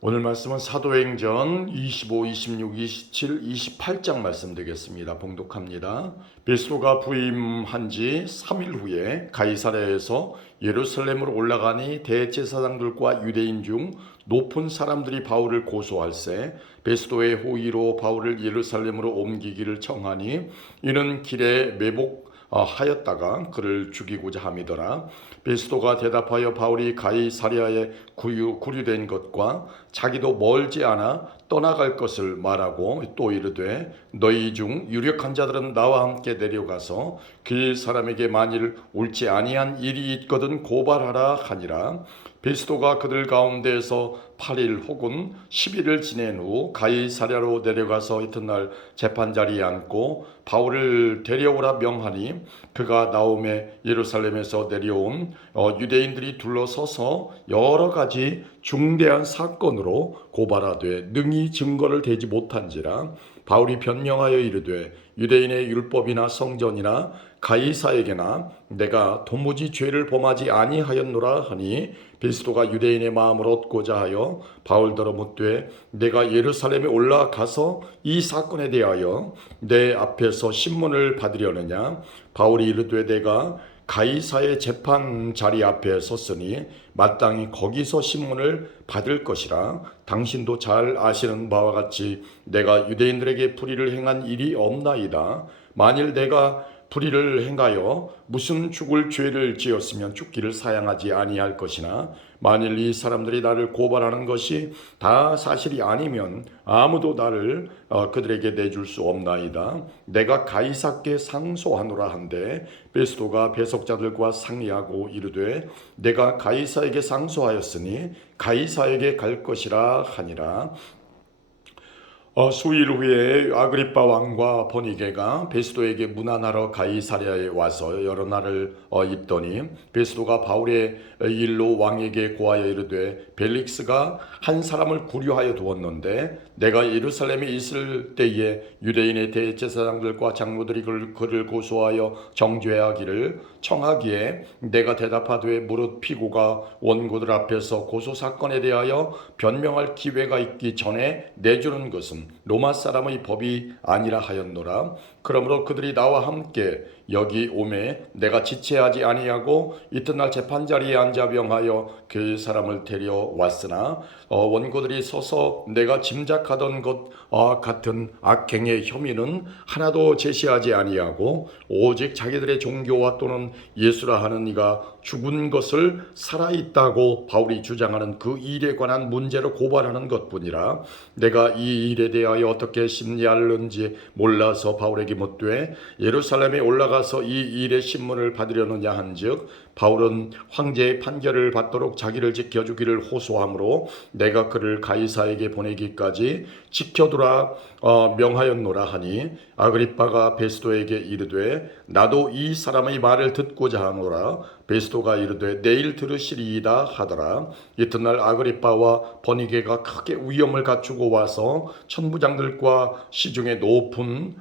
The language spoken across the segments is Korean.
오늘 말씀은 사도행전 25, 26, 27, 28장 말씀 되겠습니다. 봉독합니다. 베스도가 부임한 지 3일 후에 가이사랴에서 예루살렘으로 올라가니 대제사장들과 유대인 중 높은 사람들이 바울을 고소할세 베스도의 호의로 바울을 예루살렘으로 옮기기를 청하니 이는 길에 하였다가 그를 죽이고자 함이더라. 베스도가 대답하여 바울이 가이사랴에 구류된 것과 자기도 멀지 않아 떠나갈 것을 말하고 또 이르되 너희 중 유력한 자들은 나와 함께 내려가서 그 사람에게 만일 옳지 아니한 일이 있거든 고발하라 하니라. 베스도가 그들 가운데에서 8일 혹은 10일을 지낸 후 가이사랴로 내려가서 이튿날 재판자리에 앉고 바울을 데려오라 명하니 그가 나오매 예루살렘에서 내려온 유대인들이 둘러서서 여러 가지 중대한 사건으로 고발하되 능히 증거를 대지 못한지라. 바울이 변명하여 이르되 유대인의 율법이나 성전이나 가이사에게나 내가 도무지 죄를 범하지 아니하였노라 하니 베스도가 유대인의 마음을 얻고자 하여 바울더러 묻되 내가 예루살렘에 올라가서 이 사건에 대하여 내 앞에서 신문을 받으려느냐. 바울이 이르되 내가 가이사의 재판 자리 앞에 섰으니 마땅히 거기서 신문을 받을 것이라. 당신도 잘 아시는 바와 같이 내가 유대인들에게 불의를 행한 일이 없나이다. 만일 내가 불의를 행하여 무슨 죽을 죄를 지었으면 죽기를 사양하지 아니할 것이나 만일 이 사람들이 나를 고발하는 것이 다 사실이 아니면 아무도 나를 그들에게 내줄 수 없나이다. 내가 가이사께 상소하노라 한데 베스도가 배석자들과 상의하고 이르되 내가 가이사에게 상소하였으니 가이사에게 갈 것이라 하니라. 수일 후에 아그리빠 왕과 버니게가 베스도에게 문안하러 가이사랴에 와서 여러 날을 있더니 베스도가 바울의 일로 왕에게 고하여 이르되 벨릭스가 한 사람을 구류하여 두었는데 내가 예루살렘에 있을 때에 유대인의 대제사장들과 장로들이 그를 고소하여 정죄하기를 청하기에 내가 대답하되 무릇 피고가 원고들 앞에서 고소사건에 대하여 변명할 기회가 있기 전에 내주는 것은 로마 사람의 법이 아니라 하였노라. 그러므로 그들이 나와 함께 여기 오매 내가 지체하지 아니하고 이튿날 재판자리에 앉아 명하여 그 사람을 데려왔으나 원고들이 서서 내가 짐작하던 것과 같은 악행의 혐의는 하나도 제시하지 아니하고 오직 자기들의 종교와 또는 예수라 하는 이가 죽은 것을 살아있다고 바울이 주장하는 그 일에 관한 문제로 고발하는 것뿐이라. 내가 이 일에 대하여 어떻게 심리하는지 몰라서 바울에게 묻되 예루살렘에 올라가서 이 일의 신문을 받으려느냐 한즉 바울은 황제의 판결을 받도록 자기를 지켜주기를 호소하므로 내가 그를 가이사에게 보내기까지 지켜두라 명하였노라 하니 아그리빠가 베스도에게 이르되 나도 이 사람의 말을 듣고자 하노라. 베스도가 이르되 내일 들으시리이다 하더라. 이튿날 아그리빠와 버니게가 크게 위엄을 갖추고 와서 천부장들과 시중의 높은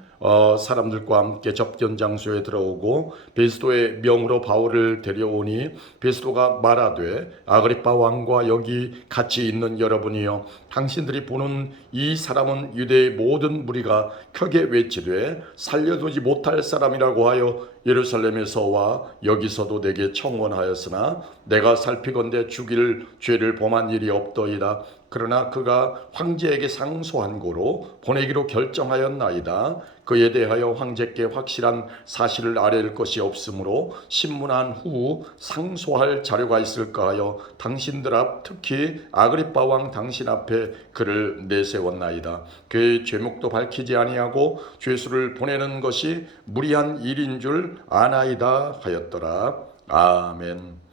사람들과 함께 접견 장소에 들어오고 베스도의 명으로 바울을 데려오니 베스도가 말하되 아그리빠 왕과 여기 같이 있는 여러분이여 당신들이 보는 이 사람은 유대의 모든 무리가 크게 외치되 살려두지 못할 사람이라고 하여 예루살렘에서와 여기서도 내게 청원하였으나 내가 살피건대 죽일 죄를 범한 일이 없더이다. 그러나 그가 황제에게 상소한 고로 보내기로 결정하였나이다. 그에 대하여 황제께 확실한 사실을 아뢰을 것이 없으므로 신문한 후 상소할 자료가 있을까 하여 당신들 앞 특히 아그리빠 왕 당신 앞에 그를 내세웠나이다. 그의 죄목도 밝히지 아니하고 죄수를 보내는 것이 무리한 일인 줄 아나이다 하였더라. 아멘.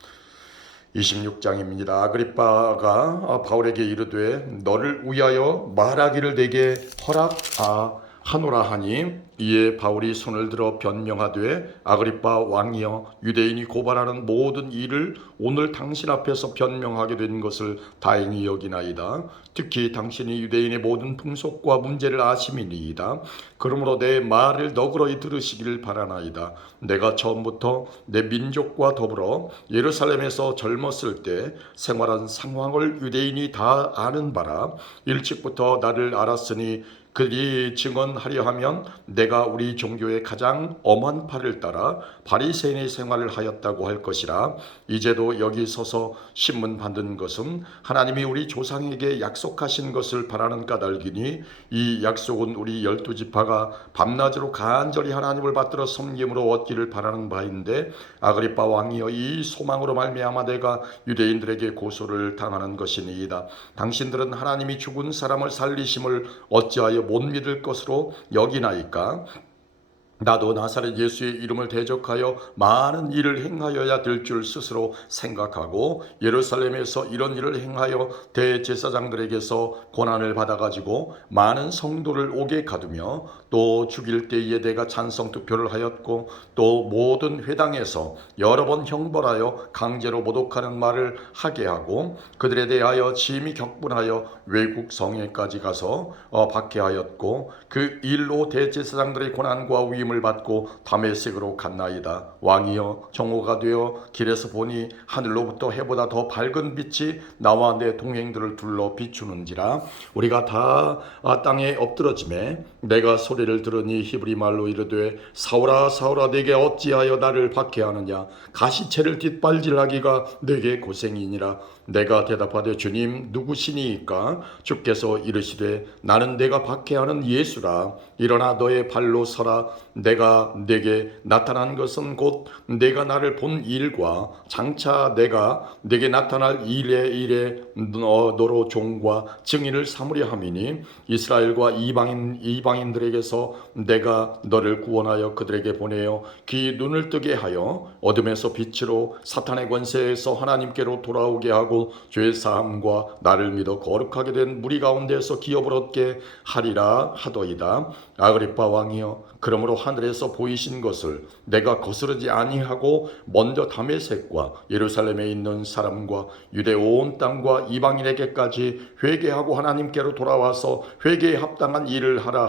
26장입니다. 아그리빠가 바울에게 이르되 너를 위하여 말하기를 내게 하노라 하니 이에 바울이 손을 들어 변명하되 아그리빠 왕이여 유대인이 고발하는 모든 일을 오늘 당신 앞에서 변명하게 된 것을 다행히 여기나이다. 특히 당신이 유대인의 모든 풍속과 문제를 아심이니이다. 그러므로 내 말을 너그러이 들으시기를 바라나이다. 내가 처음부터 내 민족과 더불어 예루살렘에서 젊었을 때 생활한 상황을 유대인이 다 아는 바라 일찍부터 나를 알았으니 그리 증언하려 하면 내가 우리 종교의 가장 엄한 팔을 따라 바리새인의 생활을 하였다고 할 것이라. 이제도 여기 서서 신문 받는 것은 하나님이 우리 조상에게 약속하신 것을 바라는 까닭이니 이 약속은 우리 12지파가 밤낮으로 간절히 하나님을 받들어 섬김으로 얻기를 바라는 바인데 아그리빠 왕이여 이 소망으로 말미암아 내가 유대인들에게 고소를 당하는 것이니이다. 당신들은 하나님이 죽은 사람을 살리심을 어찌하여 못 믿을 것으로 여기나이까? 나도 나사렛 예수의 이름을 대적하여 많은 일을 행하여야 될 줄 스스로 생각하고 예루살렘에서 이런 일을 행하여 대제사장들에게서 고난을 받아가지고 많은 성도를 옥에 가두며 또 죽일 때에 내가 찬성 투표를 하였고 또 모든 회당에서 여러 번 형벌하여 강제로 모독하는 말을 하게 하고 그들에 대하여 심히 격분하여 외국 성에까지 가서 박해하였고 그 일로 대제사장들의 고난과 위임을 받고 다메섹으로 갔나이다. 왕이여 정오가 되어 길에서 보니 하늘로부터 해보다 더 밝은 빛이 나와 내 동행들을 둘러 비추는지라. 우리가 다 땅에 엎드러짐에 내가 소리를 들으니 히브리 말로 이르되 사울아 사울아 내게 어찌하여 나를 박해하느냐 가시채를 뒷발질하기가 내게 고생이니라. 내가 대답하되 주님 누구시니이까? 주께서 이르시되 나는 내가 박해하는 예수라. 일어나 너의 발로 서라. 내가 내게 나타난 것은 곧 내가 나를 본 일과 장차 내가 내게 나타날 일에 너로 종과 증인을 삼으려 함이니 이스라엘과 이방인들에게서 내가 너를 구원하여 그들에게 보내어 귀 눈을 뜨게 하여 어둠에서 빛으로 사탄의 권세에서 하나님께로 돌아오게 하고 죄 사함과 나를 믿어 거룩하게 된 무리 가운데서 기업을 얻게 하리라 하더이다. 아그리빠 왕이여 그러므로 하늘에서 보이신 것을 내가 거스르지 아니하고 먼저 다메섹과 예루살렘에 있는 사람과 유대 온 땅과 이방인에게까지 회개하고 하나님께로 돌아와서 회개에 합당한 일을 하라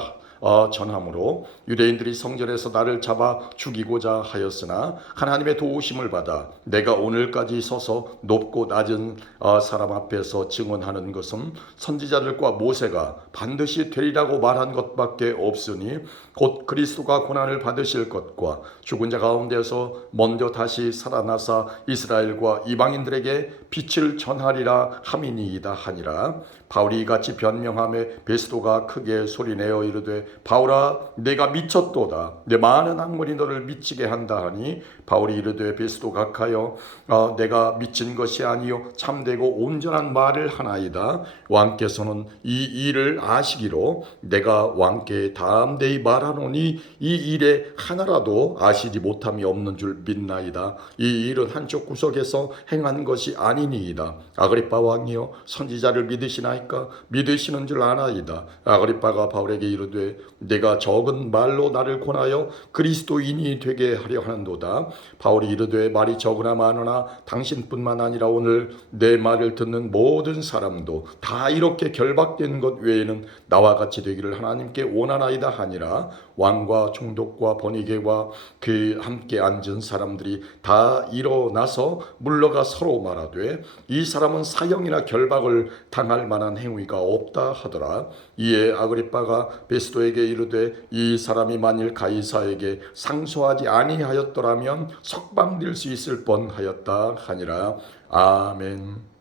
전함으로 유대인들이 성전에서 나를 잡아 죽이고자 하였으나 하나님의 도우심을 받아 내가 오늘까지 서서 높고 낮은 사람 앞에서 증언하는 것은 선지자들과 모세가 반드시 되리라고 말한 것밖에 없으니 곧 그리스도가 고난을 받으실 것과 죽은 자 가운데서 먼저 다시 살아나사 이스라엘과 이방인들에게 빛을 전하리라 함이니이다 하니라. 바울이 이같이 변명하며 베스도가 크게 소리내어 이르되 바울아 내가 미쳤도다. 내 많은 학문이 너를 미치게 한다 하니 바울이 이르되 베스도 각하여 내가 미친 것이 아니요 참되고 온전한 말을 하나이다. 왕께서는 이 일을 아시기로 내가 왕께 담대히 말하노니 이 일에 하나라도 아시지 못함이 없는 줄 믿나이다. 이 일은 한쪽 구석에서 행한 것이 아니니이다. 아그리빠 왕이여 선지자를 믿으시나이까? 믿으시는 줄 아나이다. 아그리빠가 바울에게 이르되 내가 적은 말로 나를 권하여 그리스도인이 되게 하려 하는도다. 바울이 이르되 말이 적으나 많으나 당신뿐만 아니라 오늘 내 말을 듣는 모든 사람도 다 이렇게 결박된 것 외에는 나와 같이 되기를 하나님께 원하나이다 하니라. 왕과 총독과 번이게와 그 함께 앉은 사람들이 다 일어나서 물러가 서로 말하되 이 사람은 사형이나 결박을 당할 만한 행위가 없다 하더라. 이에 아그리빠가 베스도에게 이르되 이 사람이 만일 가이사에게 상소하지 아니하였더라면 석방될 수 있을 뻔하였다 하니라. 아멘.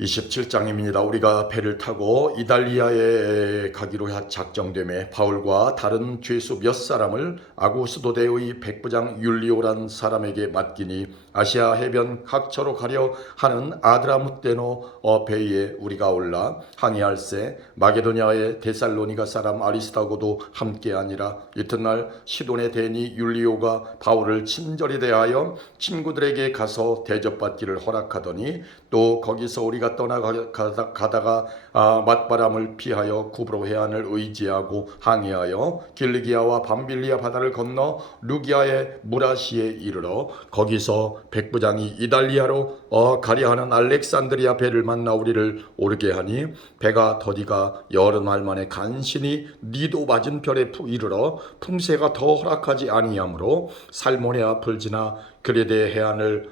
27장입니다. 우리가 배를 타고 이달리아에 가기로 작정되매 바울과 다른 죄수 몇 사람을 아구스도대의 백부장 율리오란 사람에게 맡기니 아시아 해변 각처로 가려 하는 아드라무떼노 배에 우리가 올라 항해할세 마게도냐의 데살로니가 사람 아리스타고도 함께 아니라 이튿날 시돈의 대니 율리오가 바울을 친절히 대하여 친구들에게 가서 대접받기를 허락하더니 또 거기서 우리가 그가 떠나가다가 맞바람을 피하여 구브로 해안을 의지하고 항해하여 길리기아와 밤빌리아 바다를 건너 루기아의 무라시에 이르러 거기서 백부장이 이달리아로 가려하는 알렉산드리아 배를 만나 우리를 오르게 하니 배가 더디가 여러 날 만에 간신히 니도 맞은편에 이르러 풍세가 더 허락하지 아니하므로 살모네 앞을 지나 그레데 해안을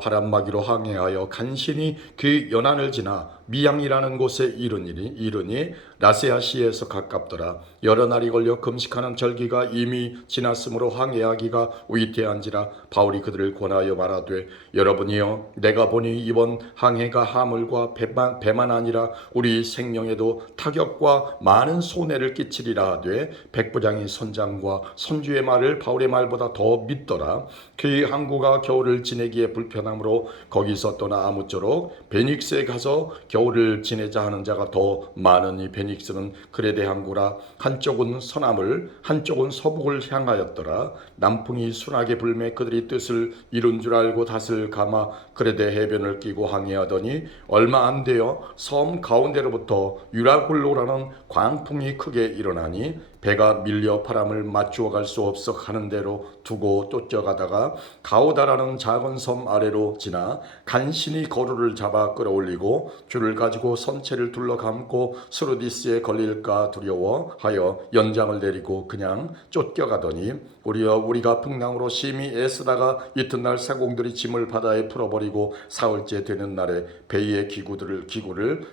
바람막이로 항해하여 간신히 그 연안을 지나 미양이라는 곳에 이르니 라세아시에서 가깝더라. 여러 날이 걸려 금식하는 절기가 이미 지났으므로 항해하기가 위태한지라 바울이 그들을 권하여 말하되 여러분이여 내가 보니 이번 항해가 하물과 배만 아니라 우리 생명에도 타격과 많은 손해를 끼치리라 하되 백부장이 선장과 선주의 말을 바울의 말보다 더 믿더라. 그의 항구가 겨울을 지내기에 불편하므로 거기서 떠나 아무쪼록 베닉스에 가서 겨울을 지내자 하는 자가 더 많으니 베닉스는 그레데 항구라. 한쪽은 서남을 한쪽은 서북을 향하였더라. 남풍이 순하게 불매 그들이 뜻을 이룬 줄 알고 닷을 감아 그레데 해변을 끼고 항해하더니 얼마 안 되어 섬 가운데로부터 유라굴로라는 광풍이 크게 일어나니 배가 밀려 바람을 맞추어 갈 수 없어 가는 대로 두고 쫓겨가다가 가오다라는 작은 섬 아래로 지나 간신히 거루를 잡아 끌어올리고 줄을 가지고 선체를 둘러감고 스루디스에 걸릴까 두려워하여 연장을 내리고 그냥 쫓겨가더니 우리가 풍랑으로 심히 애쓰다가 이튿날 사공들이 짐을 바다에 풀어버리고 사흘째 되는 날에 배의 기구를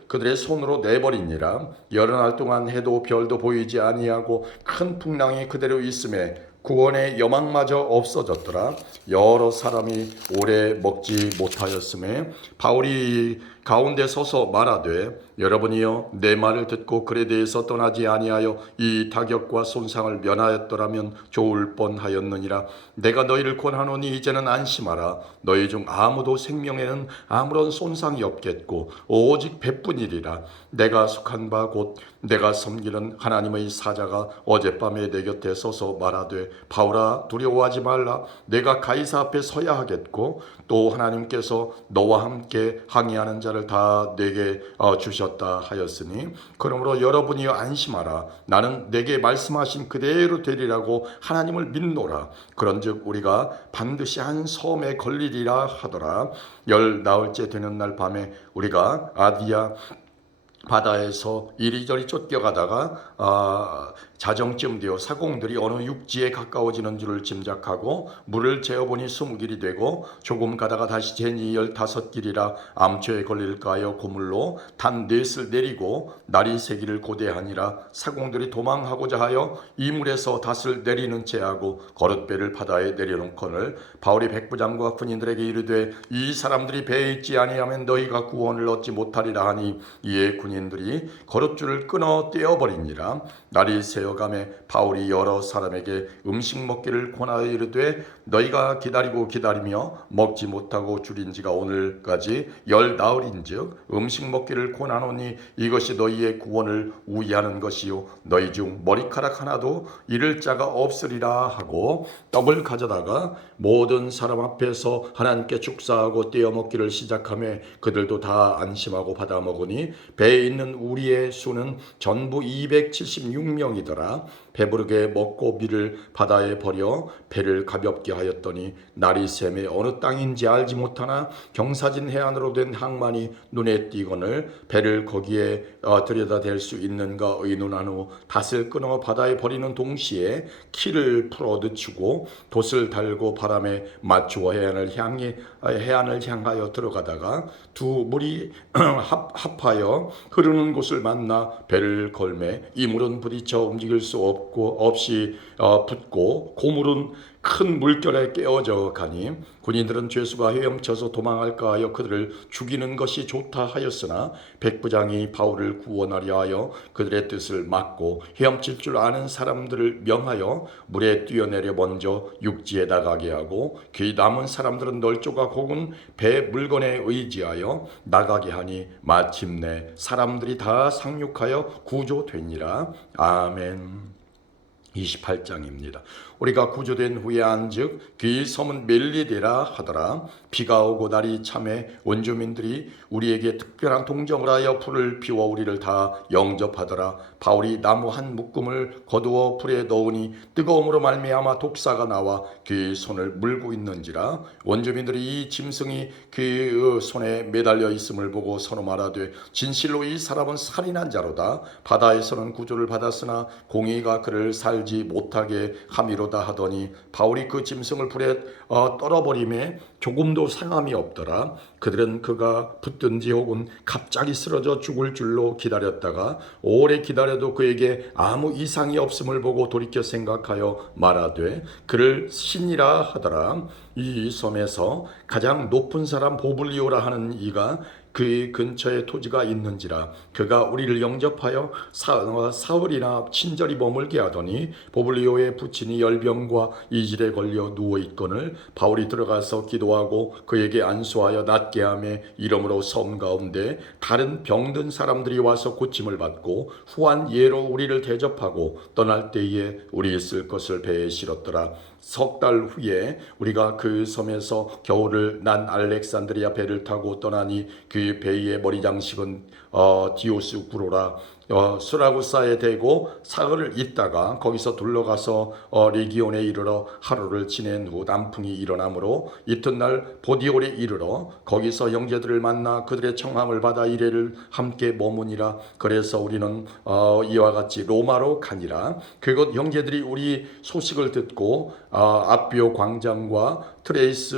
그들의 손으로 내버리니라. 여러 날 동안 해도 별도 보이지 아니하고 큰 풍랑이 그대로 있음에 구원의 여망마저 없어졌더라. 여러 사람이 오래 먹지 못하였음에 바울이 가운데 서서 말하되 여러분이여 내 말을 듣고 그레데에서 떠나지 아니하여 이 타격과 손상을 면하였더라면 좋을 뻔하였느니라. 내가 너희를 권하노니 이제는 안심하라. 너희 중 아무도 생명에는 아무런 손상이 없겠고 오직 배뿐이리라. 내가 속한 바 곧 내가 섬기는 하나님의 사자가 어젯밤에 내 곁에 서서 말하되 바울아 두려워하지 말라. 내가 가이사 앞에 서야 하겠고 또 하나님께서 너와 함께 항의하는 자를 다 내게 주셨다 하였으니 그러므로 여러분이여 안심하라. 나는 내게 말씀하신 그대로 되리라고 하나님을 믿노라. 그런즉 우리가 반드시 한 섬에 걸리리라 하더라. 열 나흘째 되는 날 밤에 우리가 아디아 바다에서 이리저리 쫓겨가다가 자정쯤 되어 사공들이 어느 육지에 가까워지는 줄을 짐작하고 물을 재어보니 20길이 되고 조금 가다가 다시 재니 15길이라 암초에 걸릴까 하여 고물로 단 넷을 내리고 날이 새기를 고대하니라. 사공들이 도망하고자 하여 이물에서 닷을 내리는 채하고 거룻배를 바다에 내려놓거늘 바울이 백부장과 군인들에게 이르되 이 사람들이 배에 있지 아니하면 너희가 구원을 얻지 못하리라 하니 이에 군인들이 거룻줄을 끊어 떼어버리니라. 날이 새어가매 바울이 여러 사람에게 음식 먹기를 권하여 이르되 너희가 기다리며 먹지 못하고 줄인 지가 오늘까지 10나흘인즉 음식 먹기를 권하노니 이것이 너희의 구원을 우위하는 것이요 너희 중 머리카락 하나도 잃을 자가 없으리라 하고 떡을 가져다가 모든 사람 앞에서 하나님께 축사하고 떼어 먹기를 시작하며 그들도 다 안심하고 받아 먹으니 배에 있는 우리의 수는 전부 276명이더라. 배부르게 먹고 밀을 바다에 버려 배를 가볍게 하였더니 날이 새매 어느 땅인지 알지 못하나 경사진 해안으로 된 항만이 눈에 띄거늘 배를 거기에 들여다댈 수 있는가 의논한 후 닷을 끊어 바다에 버리는 동시에 키를 풀어 늦추고 돛을 달고 바람에 맞추어 해안을 향하여 들어가다가 두 물이 합하여 흐르는 곳을 만나 배를 걸매 이 물은 부딪혀 움직일 수 없이 붙고 고물은 큰 물결에 깨어져 가니 군인들은 죄수가 헤엄쳐서 도망할까 하여 그들을 죽이는 것이 좋다 하였으나 백부장이 바울을 구원하려 하여 그들의 뜻을 막고 헤엄칠 줄 아는 사람들을 명하여 물에 뛰어내려 먼저 육지에 나가게 하고 그 남은 사람들은 널조가 고은 배 물건에 의지하여 나가게 하니 마침내 사람들이 다 상륙하여 구조되니라. 아멘. 28장입니다. 우리가 구조된 후에 한즉 그 섬은 멜리데라 하더라. 비가 오고 날이 참해 원주민들이 우리에게 특별한 동정을 하여 불을 피워 우리를 다 영접하더라. 바울이 나무 한 묶음을 거두어 불에 넣으니 뜨거움으로 말미암아 독사가 나와 그 손을 물고 있는지라. 원주민들이 이 짐승이 그 손에 매달려 있음을 보고 서로 말하되 진실로 이 사람은 살인한 자로다. 바다에서는 구조를 받았으나 공의가 그를 살지 못하게 함이로다 하더니 바울이 그 짐승을 불에 떨어버림에 조금도 상함이 없더라. 그들은 그가 붙든지 혹은 갑자기 쓰러져 죽을 줄로 기다렸다가 오래 기다려도 그에게 아무 이상이 없음을 보고 돌이켜 생각하여 말하되 그를 신이라 하더라. 이 섬에서 가장 높은 사람 보블리오라 하는 이가 그 근처에 토지가 있는지라. 그가 우리를 영접하여 사흘이나 친절히 머물게 하더니 보블리오의 부친이 열병과 이질에 걸려 누워있거늘 바울이 들어가서 기도하고 그에게 안수하여 낫게 하며 이러므로 섬 가운데 다른 병든 사람들이 와서 고침을 받고 후한 예로 우리를 대접하고 떠날 때에 우리 있을 것을 배에 실었더라. 석 달 후에 우리가 그 섬에서 겨울을 난 알렉산드리아 배를 타고 떠나니 그 배의 머리 장식은 디오스 구로라 수라구사에 대고 사흘을 있다가 거기서 둘러가서 레기온에 이르러 하루를 지낸 후 남풍이 일어나므로 이튿날 보디올에 이르러 거기서 형제들을 만나 그들의 청함을 받아 이래를 함께 머무니라. 그래서 우리는 이와 같이 로마로 가니라. 그곳 형제들이 우리 소식을 듣고 아비오 광장과 트레이스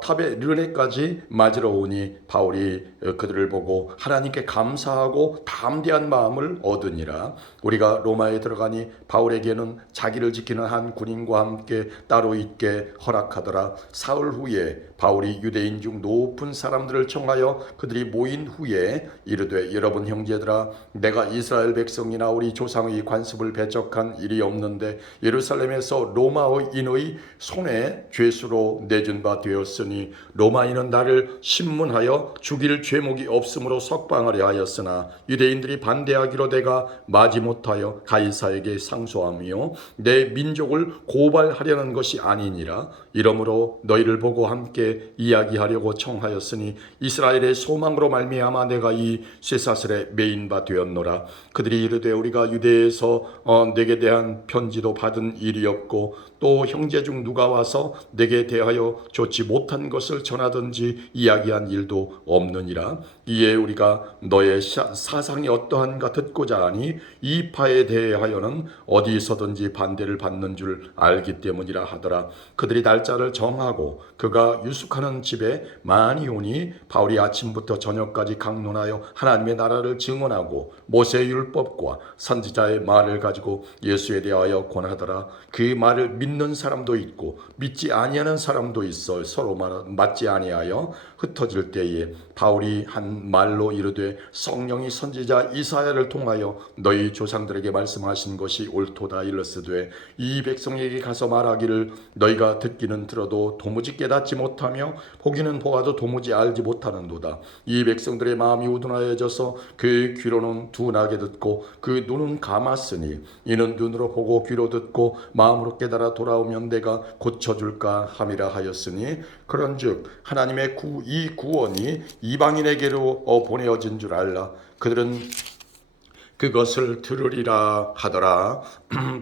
타베르네까지 맞으러 오니 바울이 그들을 보고 하나님께 감사하고 담대한 마음을 얻으니라. 우리가 로마에 들어가니 바울에게는 자기를 지키는 한 군인과 함께 따로 있게 허락하더라. 사흘 후에 바울이 유대인 중 높은 사람들을 청하여 그들이 모인 후에 이르되 여러분 형제들아 내가 이스라엘 백성이나 우리 조상의 관습을 배척한 일이 없는데 예루살렘에서 로마인의 손에 죄수로 내준 바 되었으니 로마인은 나를 신문하여 죽일 죄목이 없으므로 석방하려 하였으나 유대인들이 반대하기로 내가 마지못하여 가이사에게 상소하며 내 민족을 고발하려는 것이 아니니라. 이러므로 너희를 보고 함께 이야기하려고 청하였으니 이스라엘의 소망으로 말미암아 내가 이 쇠사슬에 매인 바 되었노라. 그들이 이르되 우리가 유대에서 내게 대한 편지도 받은 일이 없고 또 형제 중 누가 와서 내게 대하여 좋지 못한 것을 전하든지 이야기한 일도 없느니라. 이에 우리가 너의 사상이 어떠한가 듣고자 하니 이 파에 대하여는 어디서든지 반대를 받는 줄 알기 때문이라 하더라. 그들이 날짜를 정하고 그가 유숙하는 집에 많이 오니 바울이 아침부터 저녁까지 강론하여 하나님의 나라를 증언하고 모세의 율법과 선지자의 말을 가지고 예수에 대하여 권하더라. 그 말을 믿는 사람도 있고 믿지 아니하는 사람도 있어 서로 맞지 아니하여 흩어질 때에 바울이 한 말로 이르되 성령이 선지자 이사야를 통하여 너희 조상들에게 말씀하신 것이 옳도다 일렀으되 이 백성에게 가서 말하기를 너희가 듣기는 들어도 도무지 깨닫지 못하며 보기는 보아도 도무지 알지 못하는도다. 이 백성들의 마음이 우둔하여져서 그 귀로는 둔하게 듣고 그 눈은 감았으니 이는 눈으로 보고 귀로 듣고 마음으로 깨달아 돌아오면 내가 고쳐줄까 함이라 하였으니 그런즉 하나님의 이 구원이 이방인에게로 보내어진 줄 알라. 그들은 그것을 들으리라 하더라.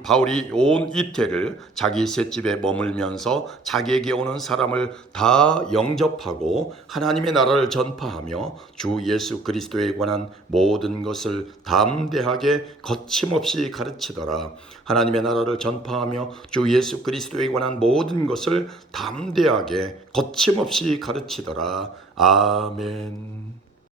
바울이 온 이태를 자기 셋집에 머물면서 자기에게 오는 사람을 다 영접하고 하나님의 나라를 전파하며 주 예수 그리스도에 관한 모든 것을 담대하게 거침없이 가르치더라. 하나님의 나라를 전파하며 주 예수 그리스도에 관한 모든 것을 담대하게 거침없이 가르치더라. 아멘.